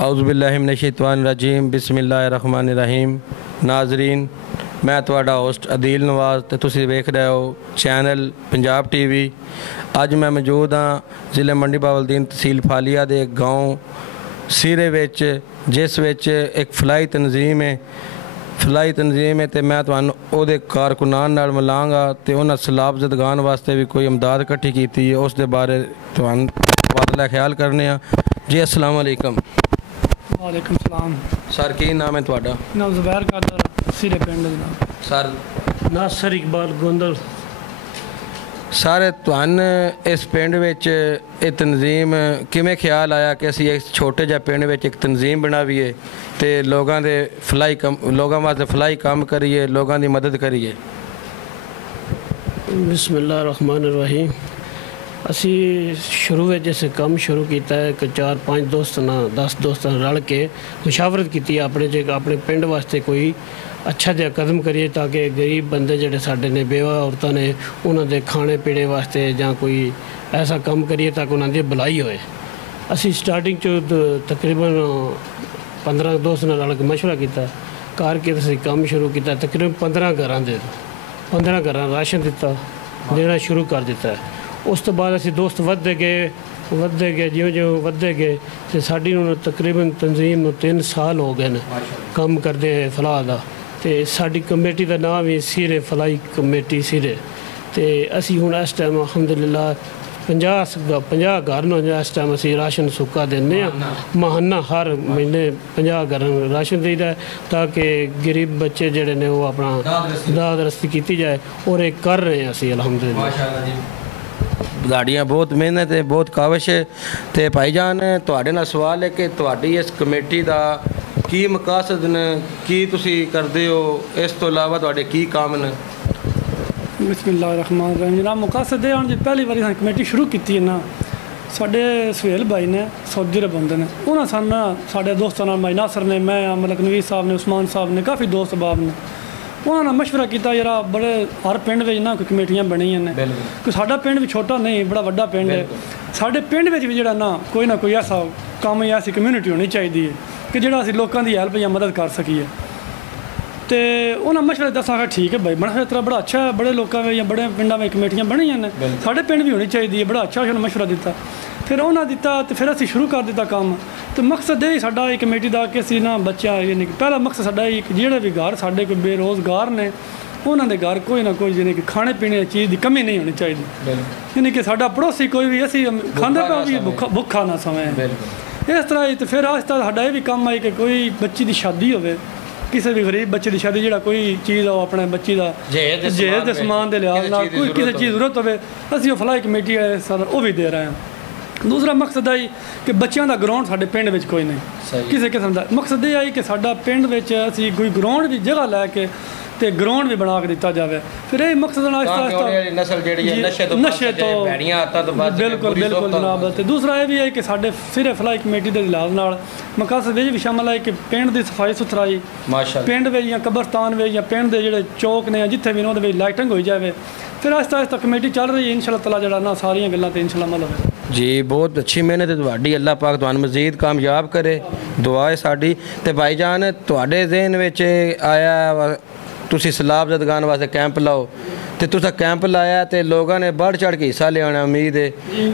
औज़ुबिल्लाहिमिनश्शैतानिर्रजीम बिस्मिल्लाहिर्रहमानिर्रहीम। नाजरीन, मैं तुहाडा होस्ट अदील नवाज ते तुसीं वेख रहे हो चैनल पंजाब टीवी। अज मैं मौजूद हाँ ज़िले मंडी बहावलदीन तहसील फालिया दे गाँव सीरे विच, जिस विच एक फलाई तंजीम है तो मैं तुहानूं उहदे कारकुनान नाल मिलांगा ते उन्हां सैलाब ज़दगान वास्ते भी कोई इमदाद इकट्ठी कीती है, उस दे बारे तुहानूं तबादला ख्याल करने आ जी। अस्सलाम वालेकुम। वालेकुम सलाम। सर की नाम है तुहाडा? नाम ज़ुबैर कादर, सिरे पिंड जनाब। सर नासर इकबाल गोंदल। सर तुहानूं इस पिंड विच ये तंजीम किवें ख्याल आया कि असीं इस छोटे जिहे पिंड विच एक तंजीम बनावीए ते लोगां दे लोगां वास्ते फलाई काम करिए, लोगां दी मदद करिए? बिस्मिल्लाहिर्रहमानिर्रहीम। असी शुरू में जैसे काम शुरू किया है कि 4-5 दोस्त ना 10 दोस्त रल के मुशावरत की अपने पिंड वास्ते कोई अच्छा जिहा कदम करिए ताकि गरीब बंदे जेडे साडे ने बेवा औरतां ने उन्होंने खाने पीने वास्ते जां कोई ऐसा काम करिए ताकि उन्होंने भलाई होए। असी स्टार्टिंग तकरीबन 15 दोस्त ने रल के मशवरा किया करके असी काम शुरू किया। तकरीबन 15 घर राशन दिता देना शुरू कर दिता है। उस तो बाद असी दोस्त वधदे गए जियों वधदे गए तो साड़ी तकरीबन तंजीम 3 साल हो गए काम करते फलाह का। तो साड़ी कमेटी का नाम भी सिरे फलाई कमेटी सिरे। तो असी हुण इस टाइम अलहमदुलिल्लाह 50 घर न इस टाइम असी राशन सुक्का देने महाना हर महीने 50 घर राशन देईदा है ताकि गरीब बच्चे जेडे ने वो अपना दाद रस्ती की जाए और ये कर रहे हैं असी अलहमदुलिल्लाह। ਤੁਹਾਡੀਆਂ बहुत मेहनत है, बहुत काविश है। तो भाईजान ਤੁਹਾਡੇ ਨਾਲ सवाल है कि ਤੁਹਾਡੀ इस कमेटी का की मकासद ने, की तुसी करदे हो, इस तो इलावा ਤੁਹਾਡੇ की काम ने? बिस्मिल्लाहिर्रहमानिर्रहीम। जनाब मकासद है जी पहली बारी कमेटी शुरू की है ना साडे सुहेल भाई ने सऊदी अरब बंदे ने उन्होंने सानू साडे दोस्तों मई नासर ने, मैं मलक नवीस साहब ने, उस्मान साहब ने, काफ़ी दोस्त बाब ने उन्होंने मशवरा किया यार बड़े हर पिंड में ना कोई कमेटियां बनियां ने कोई साडा पिंड भी छोटा नहीं बड़ा वड्डा पिंड है। साडे पिंड में भी जो ना कोई ऐसा काम या ऐसी कम्यूनिटी होनी चाहिए कि जो असीं लोगों की हैल्प या मदद कर सकीए। तो उन्होंने मशवरा दसा ठीक है भाई मशवरा तरह बड़ा अच्छा है, बड़े लोगों में या बड़े पिंडा में कमेटियां बनियां ने साडे पिंड भी होनी चाहिए, बड़ा अच्छा उन्होंने मशवरा दिता। फिर उन्होंने दिता तो फिर असीं शुरू कर दिता काम। तो मकसद यही साडा कमेटी का कि असीं ना बच्चा यानी कि पहला मकसद साडा जिहड़े भी घर साडे कोई बेरोज़गार ने उन्होंने घर कोई ना कोई यानी कि खाने पीने चीज़ की कमी नहीं होनी चाहिए, यानी कि साडा पड़ोसी कोई भी असीं खांदे पे भी भुखा ना समय इस तरह ही। तो फिर आस्ता साडा ये भी काम आई कि कोई बच्ची की शादी होवे, किसी भी गरीब बच्चे की शादी जो कोई चीज़ हो अपने बच्ची का जहेज के समान के लिहाज नाल कोई किसी चीज़ जरूरत हो असीं फलाई कमेटी सर वो भी दे रहे हैं। दूसरा मकसद आई कि बच्चों का ग्राउंड साडे पिंड में कोई नहीं किसी किस्म का। मकसद ये आई कि साडा पिंड में असीं कोई ग्राउंड की जगह लैके तो ग्राउंड भी बना के दिता जाए। फिर यही मकसद नशे तो बिल्कुल बिल्कुल जनाब। तो दूसरा ये भी है कि साडे सिरे फलाई कमेटी के लिहाज नाल मकसद ये भी शामिल है कि पिंड की सफाई सुथराई पिंड में या कब्रस्तान में या पिंड के जोड़े चौक ने जिथे भी उन्होंने लाइटिंग हो जाए। फिर आहिस्ता आहिस्ता कमेटी चल रही है इंशाअल्लाह ताला जड़ा ना सारियां गल्लां ते इंशाअल्लाह अमल होवे जी। बहुत अच्छी मेहनत है तुहाडी, अल्लाह पाक तुहानूं मज़ीद कामयाब करे, दुआ है साडी। ते भाईजान तुहाडे ज़हन विच आया तुसीं सैलाब ज़दगान वास्ते कैंप लाओ तो तुसा कैंप लाया तो लोगों ने बढ़ चढ़ के हिस्सा लेना उम्मीद है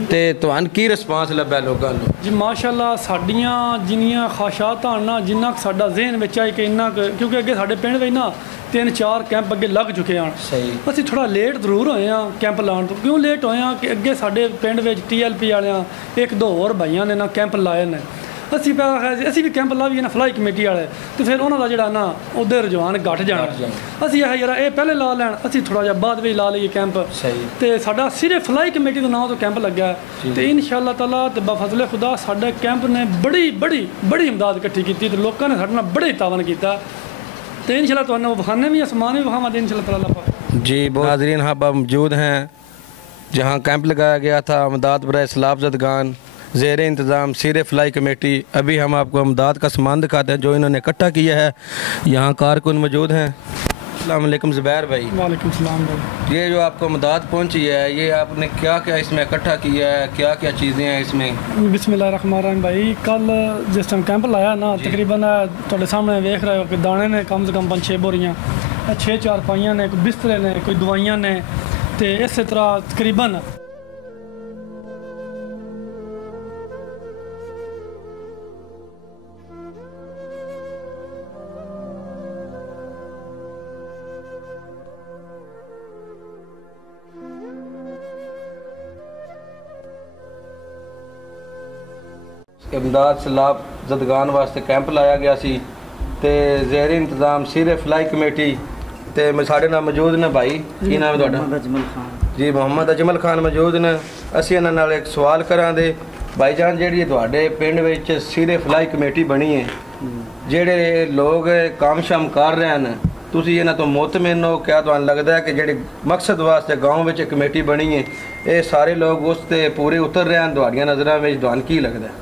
तो तुहानूं की रिस्पांस लब्भा लोगों को? जी माशाअल्लाह साडियां जिन्नियां ख्वाहिशात हन ना जिन्ना साडा ज़हन विच आई कि इन्ना क्योंकि अगे साडे पिंड विच ना 3-4 कैंप अगे लग चुके हैं। असीं थोड़ा लेट जरूर होए हैं कैंप लाने तो। क्यों लेट होए हैं कि अगे साडे पिंड विच TLP वालियां 1-2 होर भाइयां ने ना कैंप लाए ने। असी भी कैंप लाइए ना फलाई कमेटी वाले तो फिर उन्होंने जोड़ा ना उधर रुझान घट जाना। असी है यार ये पहले ला लैन असी थोड़ा जहा बाद भी ला लीए कैंप। तो साडा सिर्फ फलाई कमेटी के नाम तो कैंप लग्या तो इंशाअल्लाह ताला तो बफजले खुदा साडे कैंप ने बड़ी बड़ी बड़ी इमदाद इकट्ठी की तो लोगों ने साडे नाल बड़े तावन किया। तो इंशाअल्लाह तुहानूं वखाने भी समान भी वखावा दे इंशाअल्लाह ताला जी। बहुत नाज़रीन हाँ मौजूद हैं जहाँ कैंप लगाया गया था अमदाद बराए सैलाब ज़दगान ज़ेर इंतज़ाम सिरे फलाई कमेटी। अभी हम आपको अमदाद का सामान दिखाते हैं जो इन्होंने इकट्ठा किया है। यहाँ कारकुन मौजूद हैं। अस्सलाम वालेकुम ज़ुबैर भाई। वालेकुम सलाम भाई। ये जो आपको मदद पहुंची है, ये आपने क्या क्या इसमें इकट्ठा किया है, क्या क्या चीज़ें हैं इसमें? बिस्मिल्लाहिर्रहमानिर्रहीम भाई। कल जिस टाइम कैंप लाया ना, तकरीबन ਤੁਹਾਡੇ सामने वेख रहे हो कि दाने ने कम से कम 5-6 बोरियां, 6 चारपाइयां ने, कोई बिस्तरे ने, कोई दवाइयां ने, तो इस तरह तकरीबन इमदाद सैलाब जदगान वास्ते कैंप लाया गया सी ते ज़ेहरी इंतज़ाम सीरे फलाई कमेटी ते साढ़े नाल मौजूद ने भाई। की नाम है तुहाडा? अजमल खान जी मोहम्मद अजमल खान मौजूद ने। असीं इन्हां नाल एक सवाल करांगे भाईजान, जिहड़ी तुहाडे पिंड विच सीरे फलाई कमेटी बनी है, ਜਿਹੜੇ लोग काम शाम कर रहे हैं, ਤੁਸੀਂ ਇਹਨਾਂ ਤੋਂ ਮੁਤਮਿਨ ਹੋ? क्या ਤੁਹਾਨੂੰ लगता है कि ਜਿਹੜੇ मकसद वास्ते गाँव ਵਿੱਚ कमेटी बनी है, ये सारे लोग उस ते पूरे उतर रहे हैं ਤੁਹਾਡੀਆਂ नज़रां ਵਿੱਚ? ਤੁਹਾਨੂੰ ਕੀ लगता है?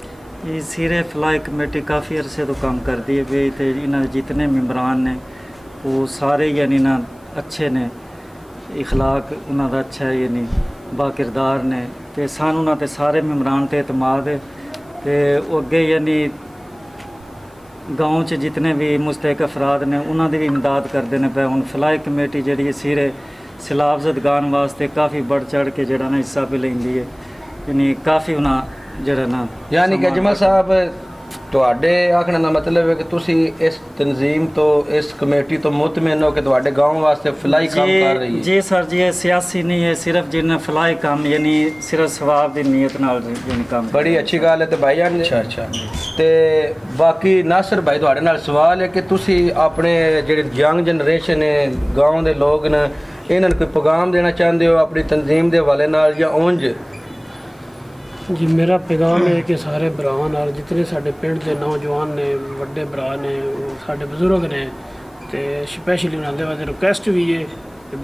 ये सिरे फलाई कमेटी काफ़ी अरसे तो काम करती है भाई, तो इन्होंने जितने मेम्बरान ने वो सारे यानी ना अच्छे ने, इखलाक उन्होंने अच्छा है, यानी बाकिरदार ने, तो सानू ना ते सारे मेम्बरान ते एतमाद है। तो अगे यानी गाँव च जितने भी मुस्तक अफराद ने उन्होंने भी इमदाद करते हैं पे। हुण फलाई कमेटी जी सिरे सैलाब ज़दगान वास्ते काफ़ी बढ़ चढ़ के जरा ना हिस्सा भी लेंदी है, यानी काफ़ी उन्हें जरा ना यानी कि अजमल साहब ਤੁਹਾਡੇ ਆਖਣ ਦਾ ਮਤਲਬ ਹੈ ਕਿ ਤੁਸੀਂ ਇਸ ਤਨਜ਼ੀਮ ਤੋਂ, ਇਸ ਕਮੇਟੀ ਤੋਂ ਮੁਤਮਿਨ ਹੋ ਕਿ ਤੁਹਾਡੇ गाँव वास्ते फलाई काम कर रही है? जी सर जी, ये सियासी नहीं है, सिर्फ जिन्हें फलाई काम यानी सिर्फ सवाब की नीयत नाल यानी काम। बड़ी अच्छी गल है। तो भाई जान अच्छा ते बाकी नासर भाई ਤੁਹਾਡੇ ਨਾਲ सवाल है कि ਤੁਸੀਂ ਆਪਣੇ ਜਿਹੜੇ यंग जनरेशन है, गाँव के लोग ने, ਇਹਨਾਂ ਨੂੰ ਕੋਈ पैगाम देना चाहते हो अपनी तंजीम के हवाले नाल या उंज? जी मेरा पैगाम है कि सारे भरावां नाल, जितने साडे पिंड के नौजवान ने, वड्डे भरा ने, साडे बजुर्ग ने, तो स्पैशली उन्होंने वास्ते रिक्वेस्ट भी है,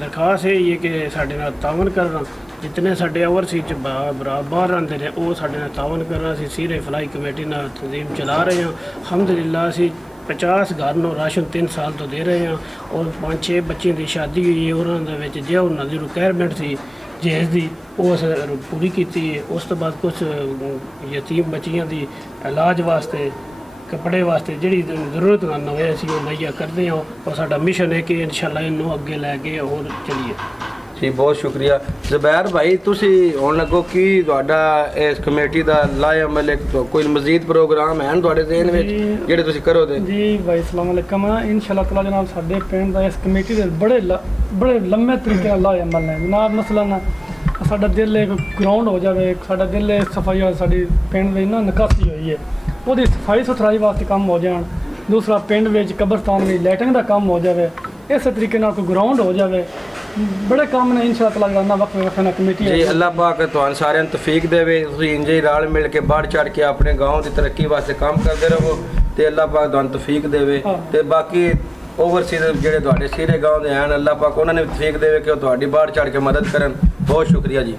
दरखास्त है ये कि साडे नाल तावन करना। जितने साडे ओवरसीज भरा बाहर आते हैं वो साडे नाल तावन करना। असीं सीरे फलाई कमेटी नाल तंजीम चला रहे हैं। अल्हम्दुलिल्लाह असीं 50 घर नूं राशन 3 साल तो दे रहे हैं, और 5-6 बच्चों की शादी हुई है, उन्होंने विच जो उन्होंने रिक्वायरमेंट थी जहेज की वो पूरी की। उस तो बाद कुछ यतीम बच्चियों की इलाज वास्ते, कपड़े वास्ते जिहड़ी जरूरत नवे असीं मुहैया करते हैं, और साडा मिशन है कि इंशाअल्लाह इन्हूं अगे लैके और चलीए। जी बहुत शुक्रिया। ज़ुबैर भाई तुसी हुण लगो कि तुहाडा इस कमेटी दा लाए अमल कोई मजीद प्रोग्राम है तुहाडे ज़हन विच जिहड़े तुसी करो दे? जी भाई अस्सलाम वालेकुम। इंशाअल्लाह ताला जनाब साडे पिंड दा इस कमेटी दे बड़े लम्बे तरीके नाल लाए अमल है जनाब। मसलन साडा दिल एक ग्राउंड हो जाए, साडा दिल सफाई हो, साडी पिंड में ना निकासी हुई है, वो सफाई सुथराई वास्ते काम हो जाए। दूसरा पिंड में कब्रस्तान में लाइटिंग का काम हो जाए, इस तरीके नाल कोई ग्राउंड हो जाए। बड़े काम ने इंशाअल्लाह ताला वक्त ना कमेटी जी अल्लाह पाक तुहानू सारिਆਂ ਨੂੰ तौफीक देवे, तुसीं इंजे ही रल मिल के बढ़ चढ़ के अपने गाँव की तरक्की वास्ते काम करते रहो, तो अल्लाह पाक तुहानू तौफीक देवे। तो बाकी ओवरसीज ਜਿਹੜੇ ਤੁਹਾਡੇ सीरे गाँव के हैं, अल्लाह पाक उन्होंने भी तौफीक देवे कि वो तुहाडी बढ़ चढ़ के मदद करन। बहुत शुक्रिया जी।